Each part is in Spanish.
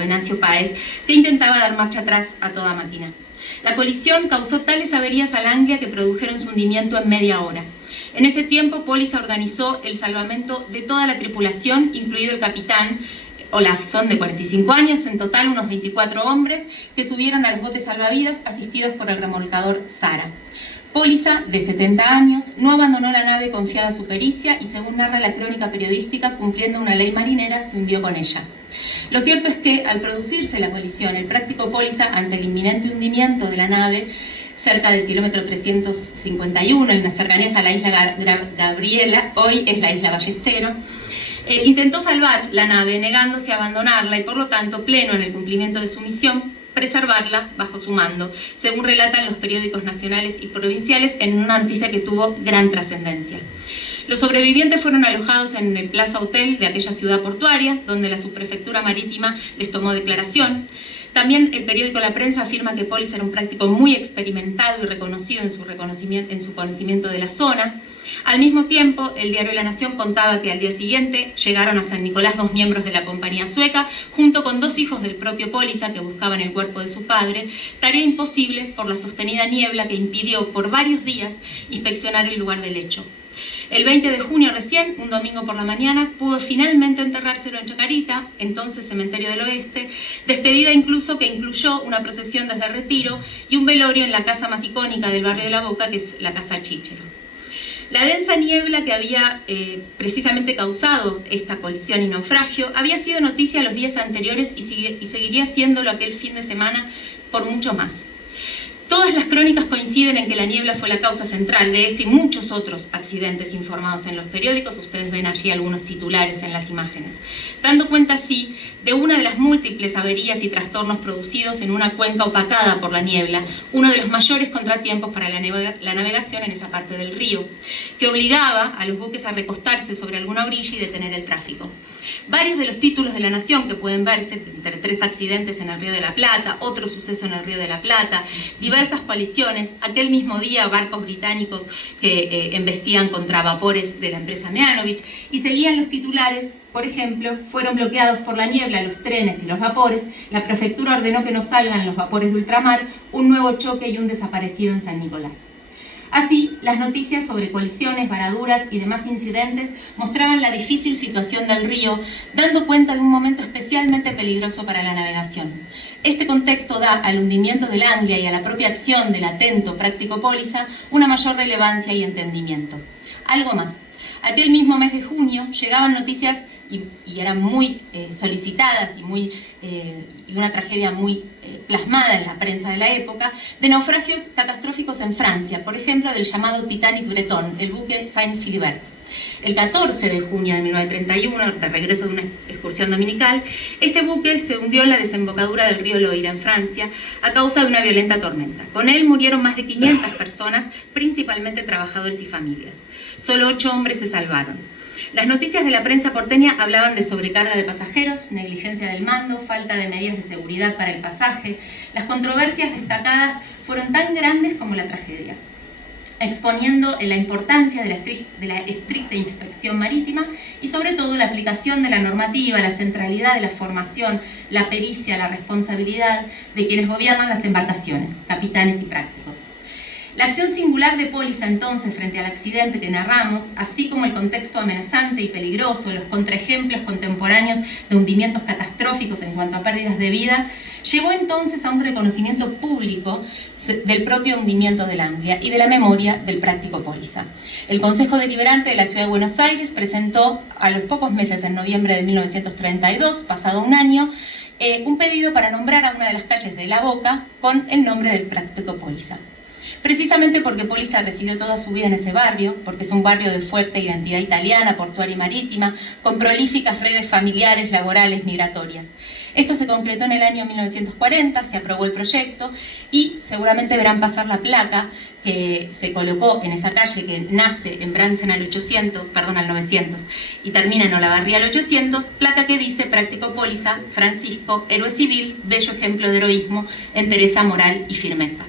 Venancio Páez, que intentaba dar marcha atrás a toda máquina. La colisión causó tales averías al Anglia que produjeron su hundimiento en media hora. En ese tiempo, Póliza organizó el salvamento de toda la tripulación, incluido el capitán Olafsson, de 45 años, en total unos 24 hombres, que subieron a los botes salvavidas asistidos por el remolcador Sara. Póliza, de 70 años, no abandonó la nave confiada a su pericia y, según narra la crónica periodística, cumpliendo una ley marinera, se hundió con ella. Lo cierto es que, al producirse la colisión, el práctico Póliza, ante el inminente hundimiento de la nave, cerca del kilómetro 351, en las cercanías a la isla Gabriela, hoy es la isla Ballestero, intentó salvar la nave, negándose a abandonarla y, por lo tanto, pleno en el cumplimiento de su misión, preservarla bajo su mando, según relatan los periódicos nacionales y provinciales en una noticia que tuvo gran trascendencia. Los sobrevivientes fueron alojados en el Plaza Hotel de aquella ciudad portuaria, donde la subprefectura marítima les tomó declaración. También el periódico La Prensa afirma que Póliza era un práctico muy experimentado y reconocido en su conocimiento de la zona. Al mismo tiempo, el diario La Nación contaba que al día siguiente llegaron a San Nicolás 2 miembros de la compañía sueca, junto con 2 hijos del propio Póliza que buscaban el cuerpo de su padre, tarea imposible por la sostenida niebla que impidió por varios días inspeccionar el lugar del hecho. El 20 de junio recién, un domingo por la mañana, pudo finalmente enterrárselo en Chacarita, entonces Cementerio del Oeste, despedida incluso que incluyó una procesión desde Retiro y un velorio en la casa más icónica del barrio de La Boca, que es la Casa Chíchero. La densa niebla que había precisamente causado esta colisión y naufragio había sido noticia los días anteriores y seguiría siéndolo aquel fin de semana por mucho más. Todas las crónicas coinciden en que la niebla fue la causa central de este y muchos otros accidentes informados en los periódicos. Ustedes ven allí algunos titulares en las imágenes, dando cuenta así de una de las múltiples averías y trastornos producidos en una cuenca opacada por la niebla, uno de los mayores contratiempos para la navegación en esa parte del río, que obligaba a los buques a recostarse sobre alguna orilla y detener el tráfico. Varios de los títulos de La Nación que pueden verse, entre 3 accidentes en el Río de la Plata, otro suceso en el Río de la Plata, diversas colisiones, aquel mismo día barcos británicos que embestían contra vapores de la empresa Meanovich, y seguían los titulares. Por ejemplo, fueron bloqueados por la niebla los trenes y los vapores, la prefectura ordenó que no salgan los vapores de ultramar, un nuevo choque y un desaparecido en San Nicolás. Así, las noticias sobre colisiones, varaduras y demás incidentes mostraban la difícil situación del río, dando cuenta de un momento especialmente peligroso para la navegación. Este contexto da al hundimiento del Anglia y a la propia acción del atento práctico Póliza una mayor relevancia y entendimiento. Algo más. Aquel mismo mes de junio llegaban noticias y eran muy solicitadas y una tragedia muy plasmada en la prensa de la época, de naufragios catastróficos en Francia, por ejemplo del llamado Titanic Breton, el buque Saint-Philibert. El 14 de junio de 1931, de regreso de una excursión dominical, este buque se hundió en la desembocadura del río Loira, en Francia, a causa de una violenta tormenta. Con él murieron más de 500 personas, principalmente trabajadores y familias. Solo 8 hombres se salvaron. Las noticias de la prensa porteña hablaban de sobrecarga de pasajeros, negligencia del mando, falta de medidas de seguridad para el pasaje. Las controversias destacadas fueron tan grandes como la tragedia, exponiendo la importancia de la estricta inspección marítima y sobre todo la aplicación de la normativa, la centralidad de la formación, la pericia, la responsabilidad de quienes gobiernan las embarcaciones, capitanes y prácticos. La acción singular de Póliza entonces frente al accidente que narramos, así como el contexto amenazante y peligroso, los contraejemplos contemporáneos de hundimientos catastróficos en cuanto a pérdidas de vida, llevó entonces a un reconocimiento público del propio hundimiento del Anglia y de la memoria del práctico Póliza. El Consejo Deliberante de la Ciudad de Buenos Aires presentó a los pocos meses, en noviembre de 1932, pasado un año, un pedido para nombrar a una de las calles de La Boca con el nombre del práctico Póliza. Precisamente porque Póliza residió toda su vida en ese barrio, porque es un barrio de fuerte identidad italiana, portuaria y marítima, con prolíficas redes familiares, laborales, migratorias. Esto se concretó en el año 1940, se aprobó el proyecto y seguramente verán pasar la placa que se colocó en esa calle que nace en Bransen al 900 y termina en Olavarría al 800, placa que dice Práctico Póliza, Francisco, héroe civil, bello ejemplo de heroísmo, entereza moral y firmeza.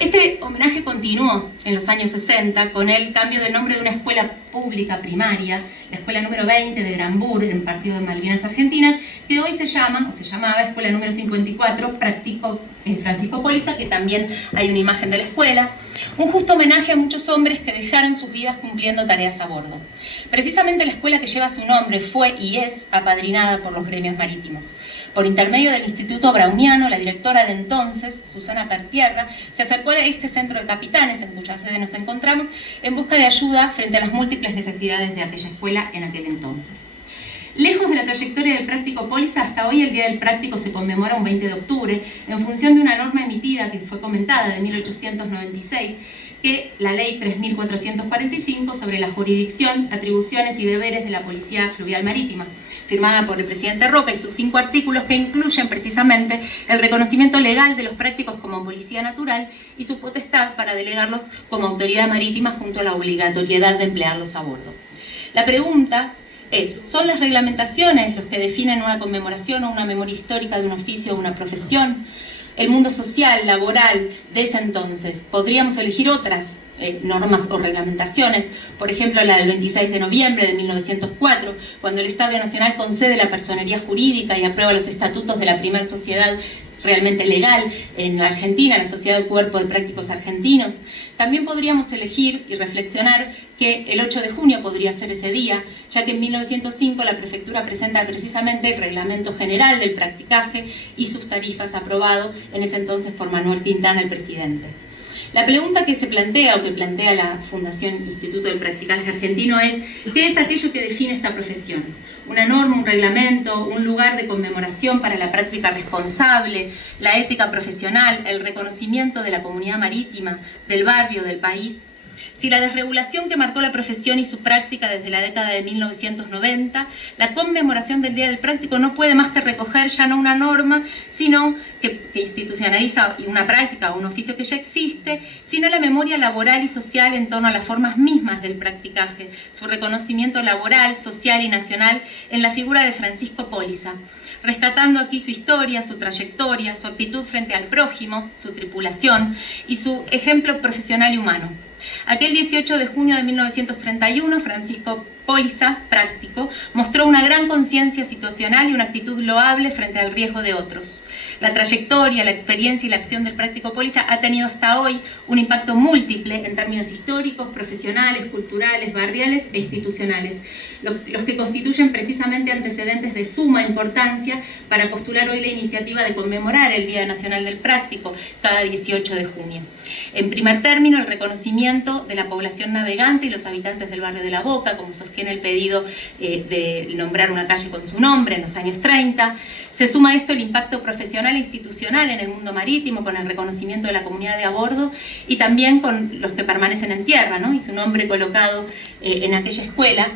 Este homenaje continuó en los años 60 con el cambio de nombre de una escuela pública primaria, la escuela número 20 de Granburg, en Partido de Malvinas Argentinas, que hoy se llamaba escuela número 54, Francisco Póliza, que también hay una imagen de la escuela. Un justo homenaje a muchos hombres que dejaron sus vidas cumpliendo tareas a bordo. Precisamente la escuela que lleva su nombre fue y es apadrinada por los gremios marítimos. Por intermedio del Instituto Browniano, la directora de entonces, Susana Pertierra, se acercó a este centro de capitanes, en cuya sede nos encontramos, en busca de ayuda frente a las múltiples necesidades de aquella escuela en aquel entonces. Lejos de la trayectoria del práctico Póliza, hasta hoy el Día del Práctico se conmemora un 20 de octubre en función de una norma emitida que fue comentada de 1896, que la Ley 3445 sobre la jurisdicción, atribuciones y deberes de la Policía Fluvial Marítima, firmada por el presidente Roca, y sus 5 artículos que incluyen precisamente el reconocimiento legal de los prácticos como policía natural y su potestad para delegarlos como autoridad marítima junto a la obligatoriedad de emplearlos a bordo. La pregunta ¿son las reglamentaciones los que definen una conmemoración o una memoria histórica de un oficio o una profesión? El mundo social, laboral de ese entonces, podríamos elegir otras normas o reglamentaciones, por ejemplo la del 26 de noviembre de 1904, cuando el Estado Nacional concede la personería jurídica y aprueba los estatutos de la primera sociedad realmente legal en la Argentina, la Sociedad de Cuerpo de Prácticos Argentinos. También podríamos elegir y reflexionar que el 8 de junio podría ser ese día, ya que en 1905 la prefectura presenta precisamente el Reglamento General del Practicaje y sus tarifas, aprobado en ese entonces por Manuel Quintana, el presidente. La pregunta que se plantea, o que plantea la Fundación Instituto del Practicaje Argentino, es ¿qué es aquello que define esta profesión? Una norma, un reglamento, un lugar de conmemoración para la práctica responsable, la ética profesional, el reconocimiento de la comunidad marítima, del barrio, del país. Si la desregulación que marcó la profesión y su práctica desde la década de 1990, la conmemoración del Día del Práctico no puede más que recoger ya no una norma, sino que institucionaliza una práctica o un oficio que ya existe, sino la memoria laboral y social en torno a las formas mismas del practicaje, su reconocimiento laboral, social y nacional en la figura de Francisco Póliza, rescatando aquí su historia, su trayectoria, su actitud frente al prójimo, su tripulación y su ejemplo profesional y humano. Aquel 18 de junio de 1931, Francisco Póliza, práctico, mostró una gran conciencia situacional y una actitud loable frente al riesgo de otros. La trayectoria, la experiencia y la acción del práctico Póliza ha tenido hasta hoy un impacto múltiple en términos históricos, profesionales, culturales, barriales e institucionales, los que constituyen precisamente antecedentes de suma importancia para postular hoy la iniciativa de conmemorar el Día Nacional del Práctico cada 18 de junio. En primer término, el reconocimiento de la población navegante y los habitantes del barrio de La Boca, como sostiene el pedido de nombrar una calle con su nombre en los años 30. Se suma a esto el impacto profesional e institucional en el mundo marítimo, con el reconocimiento de la comunidad de a bordo y también con los que permanecen en tierra, ¿no? Y su nombre colocado en aquella escuela,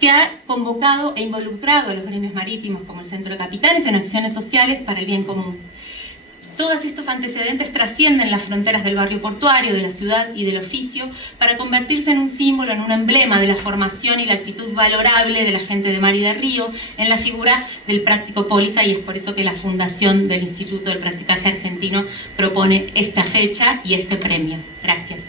que ha convocado e involucrado a los gremios marítimos como el Centro de Capitanes en acciones sociales para el bien común. Todos estos antecedentes trascienden las fronteras del barrio portuario, de la ciudad y del oficio, para convertirse en un símbolo, en un emblema de la formación y la actitud valorable de la gente de mar y de río, en la figura del práctico Póliza, y es por eso que la Fundación del Instituto del Practicaje Argentino propone esta fecha y este premio. Gracias.